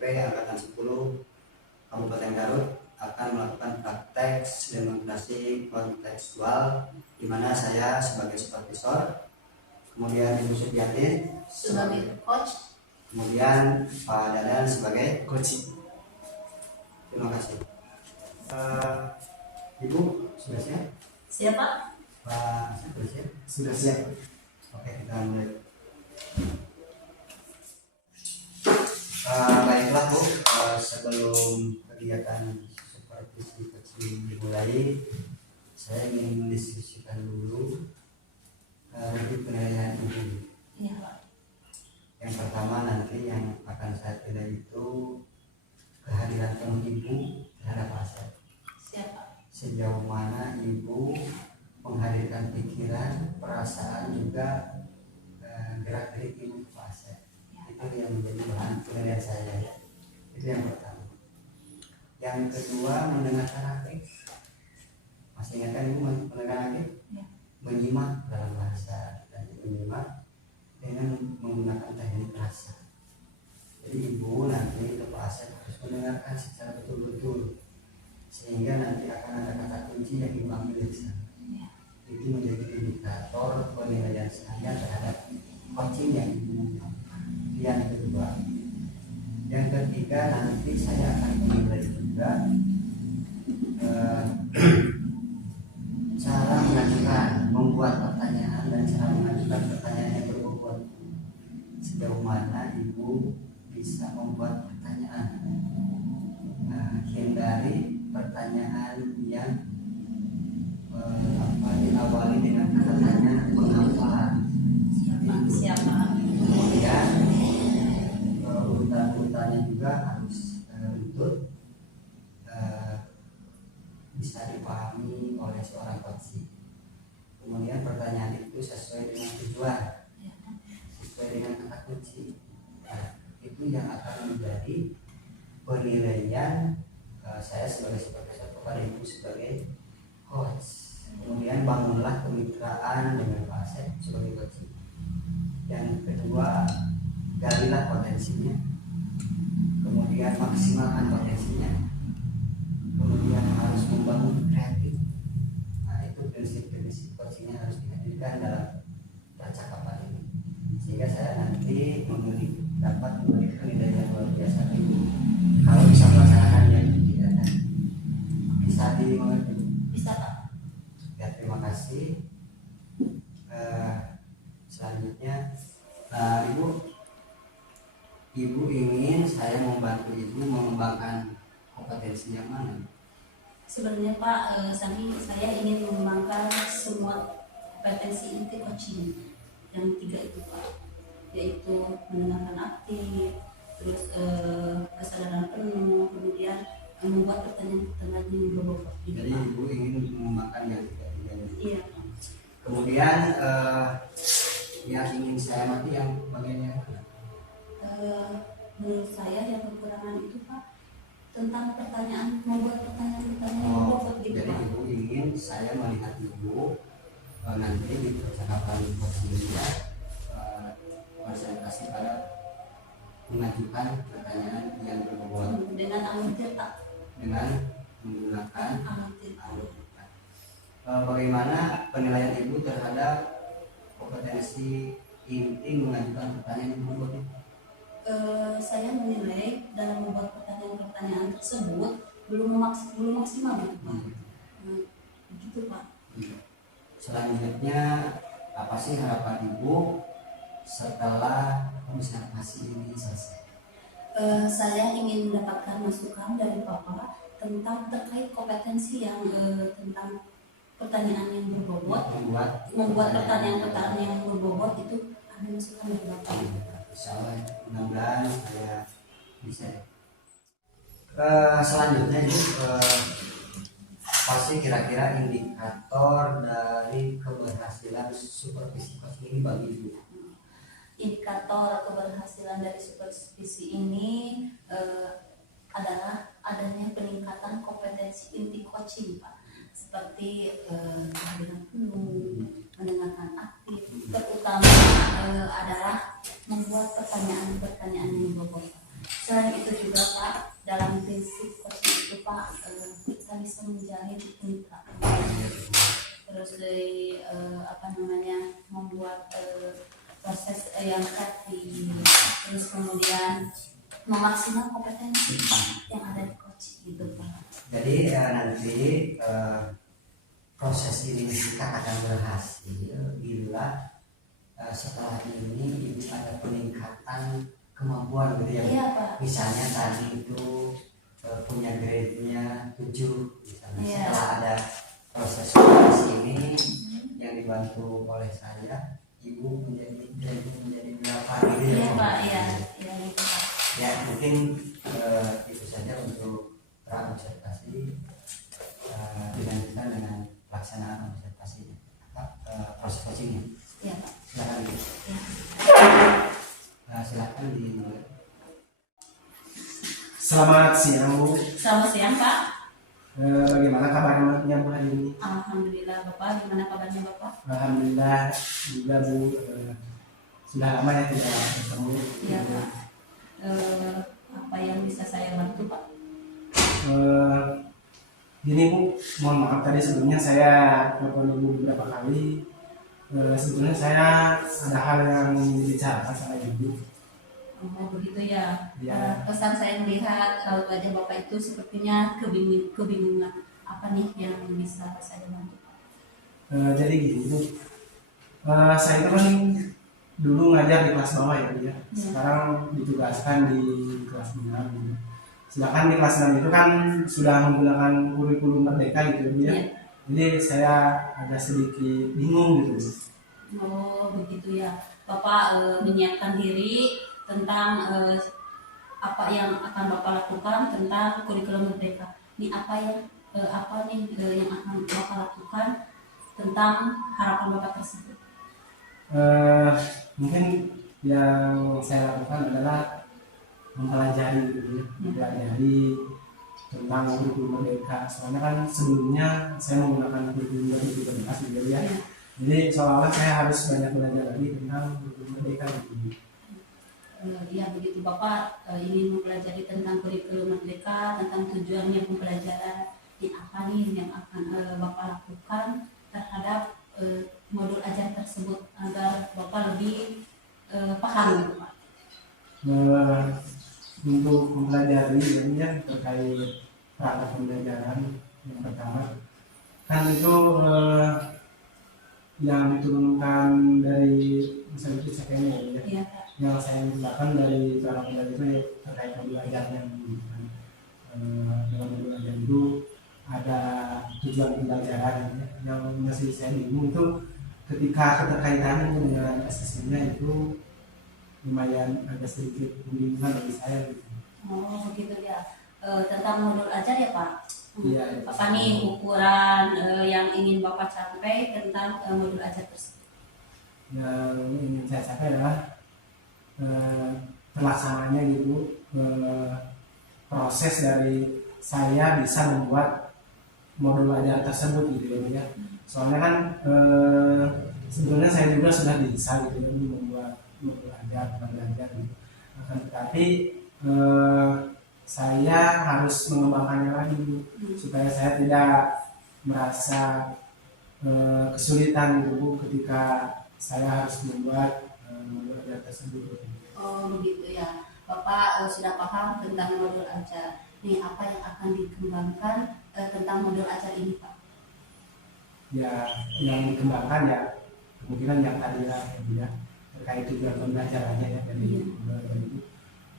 PDIP Angkatan 10 Kabupaten Garut akan melakukan praktek demonstrasi kontekstual di mana saya sebagai supervisor, kemudian Ibu Supiati sebagai coach, kemudian Pak Dadan sebagai coach. Terima kasih. Ibu sudah siap? siapa? Pak sudah siap? Sudah siap. Oke, kita mulai. Baiklah Bu, sebelum kegiatan supervisi coaching dimulai, saya ingin mendiskusikan dulu penilaian Ibu. Iya Pak. Yang pertama nanti yang akan saya pilih itu kehadiran penuh Ibu terhadap Asep. Siapa? Sejauh mana Ibu menghadirkan pikiran, perasaan juga gerak-gerik Ibu ke Asep. Itu yang menjadi bahan penilaian saya ya. Itu yang pertama. Yang kedua, mendengarkan aktif. Masih ingat kan Ibu mendengarkan aktif? Ya. Menyimak dalam bahasa dan menyimak dengan menggunakan teknik rasa. Jadi Ibu nanti ke Pak Asep harus mendengarkan secara betul-betul sehingga nanti akan ada kata kunci yang Ibu ambil dari sana. Ya. Itu menjadi indikator penilaian saya terhadap coaching yang Ibu lakukan. Yang kedua, yang ketiga nanti saya akan menilai juga cara mengajukan, membuat pertanyaan dan cara mengajukan pertanyaan yang berbobot. Sejauh mana Ibu bisa membuat pertanyaan. Hindari pertanyaan yang diawali dengan katanya mengapa. Siapa? Kemudian urutan-urutannya juga harus betul bisa dipahami oleh seorang coach. Kemudian pertanyaan itu sesuai dengan tujuan, sesuai dengan kata kunci. Itu yang akan menjadi penilaian saya sebagai supervisor kepada Ibu sebagai coach. Kemudian bangunlah kemitraan dengan Pak Asep sebagai coach. Yang kedua, galilah potensinya, kemudian maksimalkan potensinya, kemudian harus membangun kreatif. Nah, itu prinsip-prinsip coachingnya harus dihadirkan dalam percakapan ini, sehingga saya nanti dapat memberikan penilaian luar biasa Ibu kalau bisa melaksanakannya. Bisa dimengerti? Bisa Pak. Ya, terima kasih. Selanjutnya, Ibu ingin saya membantu Ibu mengembangkan kompetensi yang mana? Sebenarnya Pak, saya ingin mengembangkan semua kompetensi inti coaching yang 3 itu Pak, yaitu mendengarkan aktif, terus kesadaran penuh, kemudian membuat pertanyaan-pertanyaan yang berbobot. Jadi Ibu ingin mengembangkan yang 3 ini. Iya. Kemudian yang ingin saya mati yang bagian yang mana? Menurut saya yang kekurangan itu Pak tentang pertanyaan, membuat pertanyaan-pertanyaan yang berbobot gitu Jadi Pak. Ibu ingin saya melihat Ibu nanti di percakapan posisinya konsentrasi pada mengajukan pertanyaan yang berbobot Dengan amatir Pak. dengan menggunakan Amatir. bagaimana penilaian Ibu terhadap kompetensi inti mengajukan pertanyaan yang berbobot? Saya menilai dalam membuat pertanyaan-pertanyaan tersebut belum maksimal gitu Pak. Begitu Pak. Selanjutnya, apa sih harapan Ibu setelah observasi ini selesai? Saya ingin mendapatkan masukan dari Bapak tentang terkait kompetensi yang tentang pertanyaan yang berbobot, membuat pertanyaan-pertanyaan yang berbobot itu ada masukan dari Bapak. Insyaallah, mudah-mudahan saya bisa. Selanjutnya pasti kira-kira indikator dari keberhasilan supervisi coaching ini bagi Ibu. Indikator keberhasilan dari supervisi ini adalah adanya peningkatan kompetensi inti coaching Pak, seperti kehadiran penuh, mendengarkan aktif, terutama adalah membuat pertanyaan-pertanyaan yang berbobot. Selain itu juga Pak, dalam prinsip coaching itu Pak, kita bisa menjalin kemitraan. Terus dari membuat proses yang tadi, terus kemudian memaksimal kompetensi Pak yang ada di coaching itu Pak. Jadi nanti proses ini kita akan berhasil bila setelah ini ibu ada peningkatan kemampuan gitu ya. Iya Pak. Misalnya tadi itu punya grade-nya 7 misalnya. Iya. Setelah ada proses ini yang dibantu oleh saya, ibu menjadi berapa gitu ya. Iya Pak, iya gitu Pak. Ya mungkin itu saja untuk observasi dilanjutkan dengan pelaksanaan observasi proses coachingnya. Iya Pak. Silakan ibu. Iya. Silakan dimulai. Selamat siang Bu. Selamat siang Pak. Bagaimana kabarnya Bu hari ini? Alhamdulillah Bapak, gimana kabarnya Bapak? Alhamdulillah juga Bu. Sudah lama ya tidak bertemu. Iya Pak. Apa yang bisa saya bantu Pak? Gini Bu, mohon maaf tadi sebelumnya saya telepon Ibu beberapa kali. Sebetulnya saya ada hal yang ingin dibicarakan sama Ibu. Oh begitu ya. Ya. Pesan saya melihat wajah Bapak itu sepertinya kebingungan. Apa nih yang bisa saya bantu? Jadi gini Bu, saya itu kan dulu ngajar di kelas bawah ya Bu ya. Sekarang ditugaskan di kelas 6 gitu. Sedangkan di kelas 6 itu kan sudah menggunakan kurikulum merdeka gitu Bu ya. Jadi saya agak sedikit bingung gitu. Oh begitu ya. Bapak menyiapkan diri tentang apa yang akan Bapak lakukan tentang kurikulum merdeka. Ini apa yang yang akan Bapak lakukan tentang harapan Bapak tersebut? Mungkin yang saya lakukan adalah mempelajari gitu ya. Mempelajari tentang kurikulum merdeka. Soalnya kan sebelumnya saya menggunakan kurikulum 2013 gitu ya. Jadi seolah-olah saya harus banyak belajar lagi tentang kurikulum merdeka gitu. Ya begitu Bapak ingin mempelajari tentang kurikulum merdeka, tentang tujuannya pembelajaran, ini apa nih yang akan Bapak lakukan terhadap modul ajar tersebut agar Bapak lebih paham gitu Pak. Untuk mempelajari ya terkait perangkat pembelajaran yang pertama kan itu yang diturunkan dari misalnya itu sekenya ya. Iya. Yang saya gunakan dari cara belajar itu ya, terkait pembelajaran dalam belajar itu ada tujuan pembelajaran ya. Yang masih saya bingung itu ketika keterkaitannya dengan asesmennya itu lumayan agak sedikit membingungkan bagi saya gitu. Oh begitu ya. Tentang modul ajar ya Pak. Iya. Apa nih ukuran yang ingin Bapak capai tentang modul ajar tersebut? Yang ingin saya capai adalah terlaksananya gitu proses dari saya bisa membuat modul ajar tersebut gitu ya. Soalnya kan sebetulnya saya juga sudah bisa gitu ya, membuat modul ajar belajar gitu. Akan tetapi saya harus mengembangkannya lagi supaya saya tidak merasa kesulitan gitu ketika saya harus membuat modul ajar tersebut. Oh begitu ya. Bapak sudah paham tentang modul ajar. Nih apa yang akan dikembangkan tentang modul ajar ini Pak? Ya yang dikembangkan ya kemungkinan yang tadi ya terkait tujuan pembelajarannya ya dari pembelajaran itu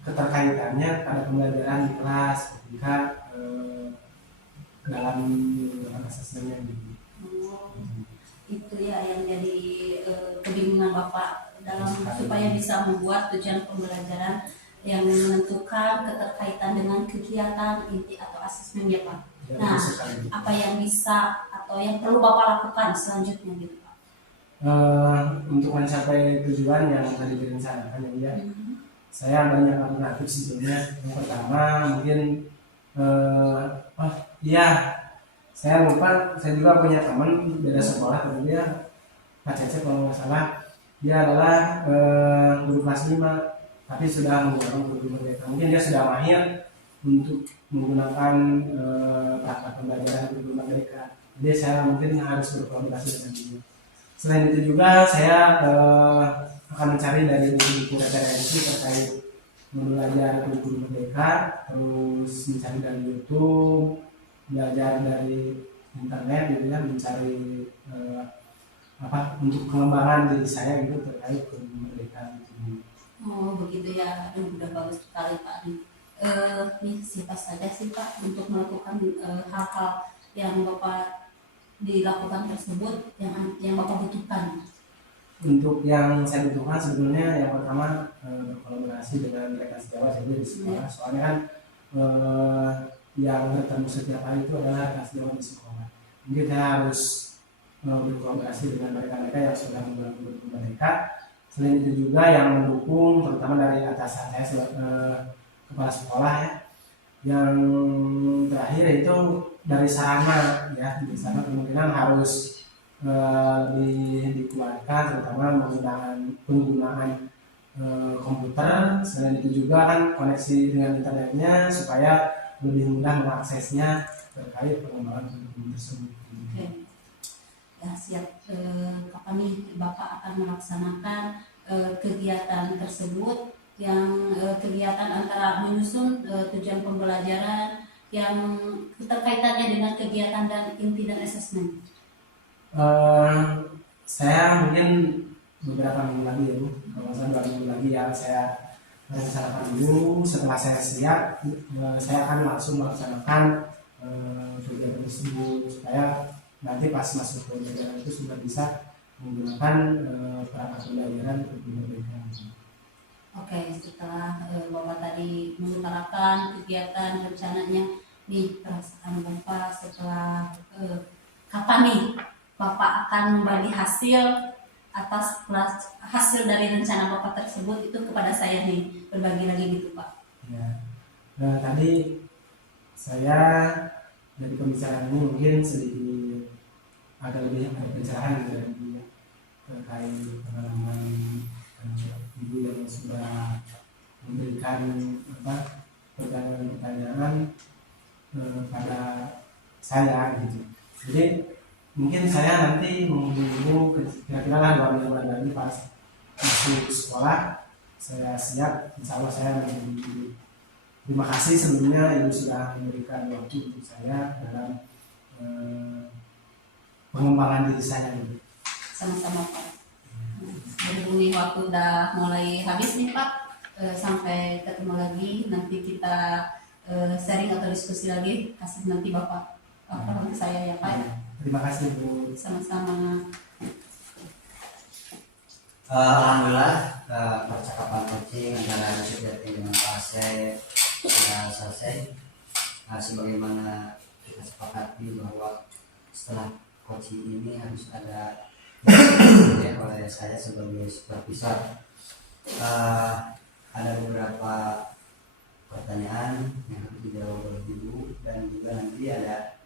keterkaitannya pada pembelajaran di kelas ketika dalam asesmennya gitu. Itu ya yang jadi kebingungan Bapak dalam supaya bisa membuat tujuan pembelajaran yang menentukan keterkaitan dengan kegiatan inti atau asesmen ya Pak. Nah, apa yang bisa atau yang perlu Bapak lakukan selanjutnya gitu Pak? Untuk mencapai tujuan yang tadi direncanakan ya, saya banyak alternatif sebetulnya. Yang pertama mungkin saya lupa, saya juga punya teman beda sekolah, tapi dia Pak Cecep kalau nggak salah, dia adalah guru kelas 5, tapi sudah menggunakan kurikulum merdeka. Mungkin dia sudah mahir untuk menggunakan perangkat pembelajaran kurikulum merdeka. Jadi saya mungkin harus berkolaborasi dengan dia. Selain itu juga saya akan mencari dari buku referensi terkait belajar kurikulum merdeka, terus mencari dari YouTube, belajar dari internet gitu ya, mencari untuk pengembangan diri saya gitu terkait kurikulum merdeka gitu. Oh begitu ya, aduh udah bagus sekali Pak nih. Nih siapa saja sih Pak untuk melakukan hal-hal yang Bapak dilakukan tersebut yang Bapak butuhkan? Untuk yang saya butuhkan sebetulnya yang pertama berkolaborasi dengan mereka sejawat jadi di sekolah. Soalnya kan yang bertemu setiap hari itu adalah rekan sejawat di sekolah. Mungkin saya harus berkolaborasi dengan mereka-mereka yang sudah membantu mereka. Selain itu juga yang mendukung terutama dari atasan saya kepala sekolah ya. Yang terakhir itu dari sarana ya, di sana kemungkinan harus lebih dikuatkan terutama penggunaan komputer. Selain itu juga kan koneksi dengan internetnya supaya lebih mudah mengaksesnya terkait pengembangan kurikulum tersebut. Oke. Ya siap. Kapan nih Bapak akan melaksanakan kegiatan tersebut yang kegiatan antara menyusun tujuan pembelajaran yang terkaitannya dengan kegiatan dan inti dan asesmen? Saya mungkin beberapa minggu lagi ya Bu, kalau saya 2 minggu lagi ya saya rencanakan dulu. Setelah saya siap, saya akan langsung melaksanakan kegiatan tersebut supaya nanti pas masuk ke kegiatan itu sudah bisa menggunakan perangkat pembelajaran kurikulum merdeka. Oke, setelah Bapak tadi mengutarakan kegiatan rencananya, nih perasaan Bapak setelah kapan nih Bapak akan membagi hasil atas hasil dari rencana Bapak tersebut itu kepada saya nih, berbagi lagi gitu Pak? Ya. Nah, tadi saya dari pembicaraan ini mungkin sedikit agak lebih ada pencerahan dari dia terkait pengalaman ibu yang sudah memberikan pertanyaan-pertanyaan pada saya gitu. Jadi mungkin saya nanti menunggu kira-kira 2 minggu lagi pas masuk sekolah saya siap, insya Allah saya menunggu. Terima kasih sebelumnya Ibu sudah memberikan waktu untuk saya dalam pengembangan diri saya ini. Sama-sama Pak. Berhubungi waktu udah mulai habis nih Pak. Sampai ketemu lagi, nanti kita sharing atau diskusi lagi. Kasih nanti Bapak ke saya ya Pak. Terima kasih Bu. Sama-sama. Alhamdulillah percakapan coaching antara Yusuf Yatin dengan Pak Asep sudah selesai. Sebagaimana kita sepakati bahwa setelah coaching ini harus ada ya, oleh saya sebagai supervisor. Ada beberapa pertanyaan yang harus dijawab oleh Ibu dan juga nanti ada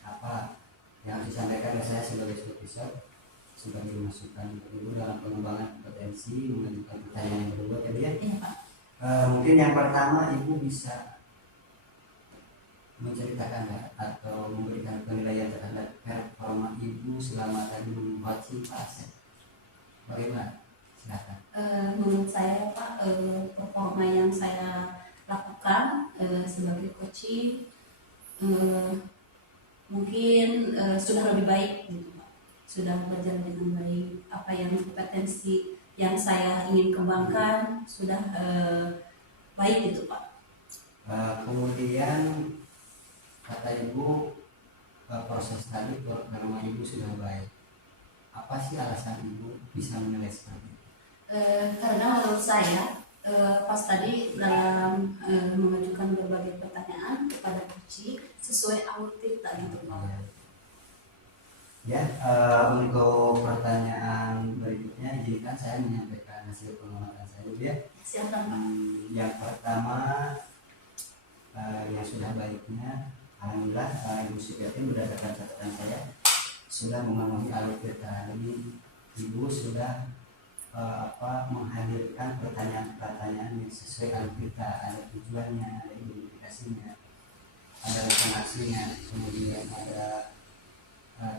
apa yang harus disampaikan oleh saya sebagai supervisor sebagai masukan untuk Ibu dalam pengembangan kompetensi mengajukan pertanyaan yang berbeda ya dia. Iya Pak. Mungkin yang pertama Ibu bisa menceritakan atau memberikan penilaian terhadap performa Ibu selama tadi membuat Asep. Bagaimana? Silakan. Menurut saya Pak, performa yang saya lakukan sebagai coaching mungkin sudah lebih baik gitu Pak. Sudah berjalan dengan baik. Apa yang kompetensi yang saya ingin kembangkan sudah baik gitu Pak. Kemudian kata Ibu proses tadi karena Ibu sudah baik. Apa sih alasan Ibu bisa menilai seperti itu? Karena menurut saya pas tadi dalam mengajukan berbagai pertanyaan kepada coaching sesuai audit tadi gitu Pak. Ya, untuk pertanyaan berikutnya izinkan saya menyampaikan hasil pengamatan saya ya. Silakan. Yang pertama yang sudah baiknya alhamdulillah Ibu Supiatin berdasarkan catatan saya sudah memenuhi audit tadi. Ibu sudah menghadirkan pertanyaan-pertanyaan yang sesuai alkitab, ada tujuannya, ada implikasinya, ada rekomendasinya, kemudian ada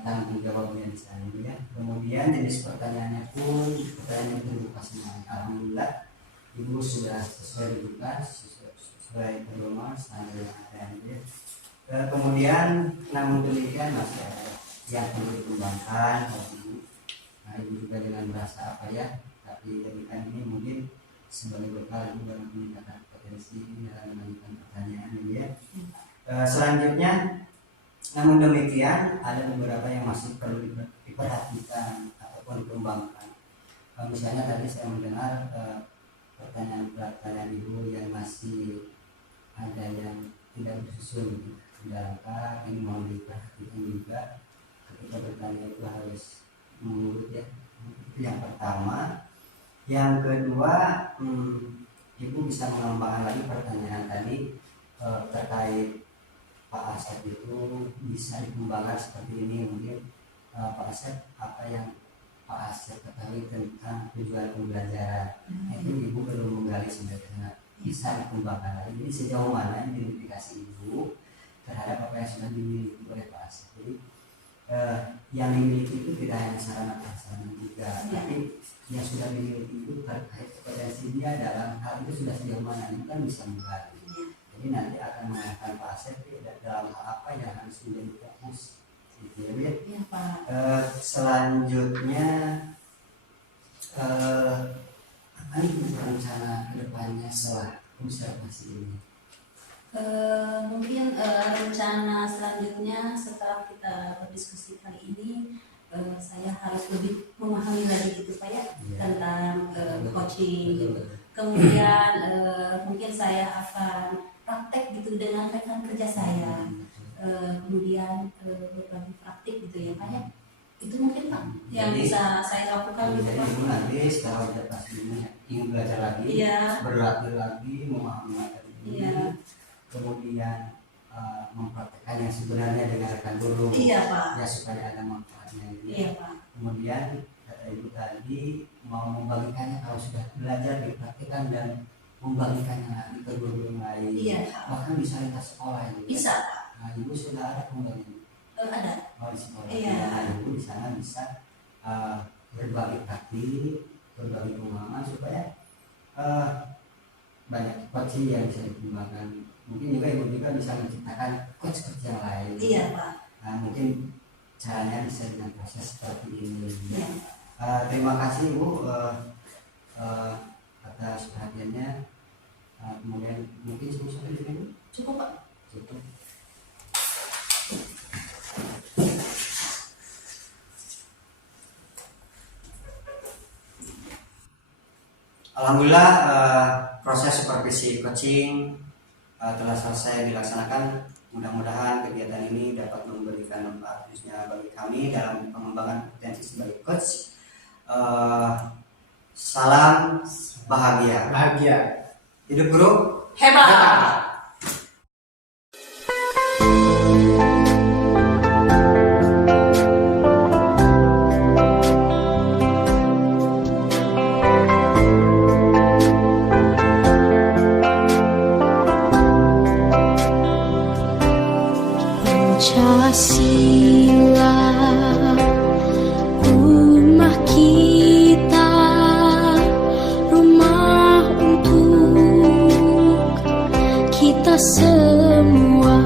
tanggung jawabnya di sana ya. Kemudian jenis pertanyaannya pun pertanyaan yang terbuka semuanya. Alhamdulillah ibu sudah sesuai dibuka, sesuai pedoman standar yang ada ya. Kemudian namun demikian masih ada yang perlu dikembangkan. Nah, ibu juga dengan bahasa apa ya, tapi demikian ini mungkin sebagai bekal ibu dalam meningkatkan potensi dalam mengajukan pertanyaan ini ya. Selanjutnya, namun demikian ada beberapa yang masih perlu diperhatikan ataupun dikembangkan. Misalnya tadi saya mendengar pertanyaan ibu yang masih ada yang tidak disusun di dalam kak, ini mau diperhatikan juga ketika bertanya itu harus menurut ya. Itu yang pertama. Yang kedua, ibu bisa mengembangkan lagi pertanyaan tadi terkait Pak Asep itu bisa dikembangkan seperti ini. Mungkin Pak Asep apa yang Pak Asep ketahui tentang tujuan pembelajaran, itu ibu belum menggali sampai sana, bisa dikembangkan lagi. Jadi sejauh mana identifikasi ibu terhadap apa yang sudah dimiliki oleh Pak Asep. Jadi yang dimiliki itu tidak hanya sarana prasarana juga, tapi yang sudah dimiliki itu terkait potensi dia dalam hal itu sudah sejauh mana, itu kan bisa menggali. Jadi nanti akan mengatakan Pak Asep dalam hal apa yang harus menjadi fokus. Gitu ya, ya Pak. Selanjutnya apa nih rencana kedepannya setelah observasi ini? Mungkin rencana selanjutnya setelah kita berdiskusi kali ini, saya harus lebih memahami lagi gitu Pak ya, tentang coaching. Kemudian mungkin saya akan praktek gitu dengan rekan kerja saya. Kemudian berbagi praktik gitu ya Pak ya. Itu mungkin Pak yang bisa saya lakukan gitu Pak. Jadi nanti setelah observasi ini ingin belajar lagi, berlatih lagi, memahami materi ini, kemudian mempraktekkan yang sebenarnya dengan rekan guru, Pak. Ya supaya ada manfaatnya gitu. Pak. Kemudian kata ibu tadi mau membagikannya kalau sudah belajar dipraktikkan dan membagikannya lagi ke guru lain, bahkan bisa lintas sekolah gitu. Bisa Pak. Nah, ibu sudah ada pembagian? Ada. Oh, di sekolah. Nah, ibu di sana bisa berbagi praktik, berbagi pengalaman supaya banyak coaching yang bisa dikembangkan. Mungkin juga ibu juga bisa menciptakan coach yang lain. Pak. Nah, mungkin caranya bisa dengan proses seperti ini. Terima kasih ibu atas perhatiannya. Kemudian mungkin cukup sampai di sini. Cukup Pak. Cukup. Alhamdulillah proses supervisi coaching telah selesai dilaksanakan. Mudah-mudahan kegiatan ini dapat memberikan manfaat khususnya bagi kami dalam pengembangan potensi sebagai coach. Salam bahagia. Hidup guru Hebat. Pancasila, rumah kita, rumah untuk kita semua.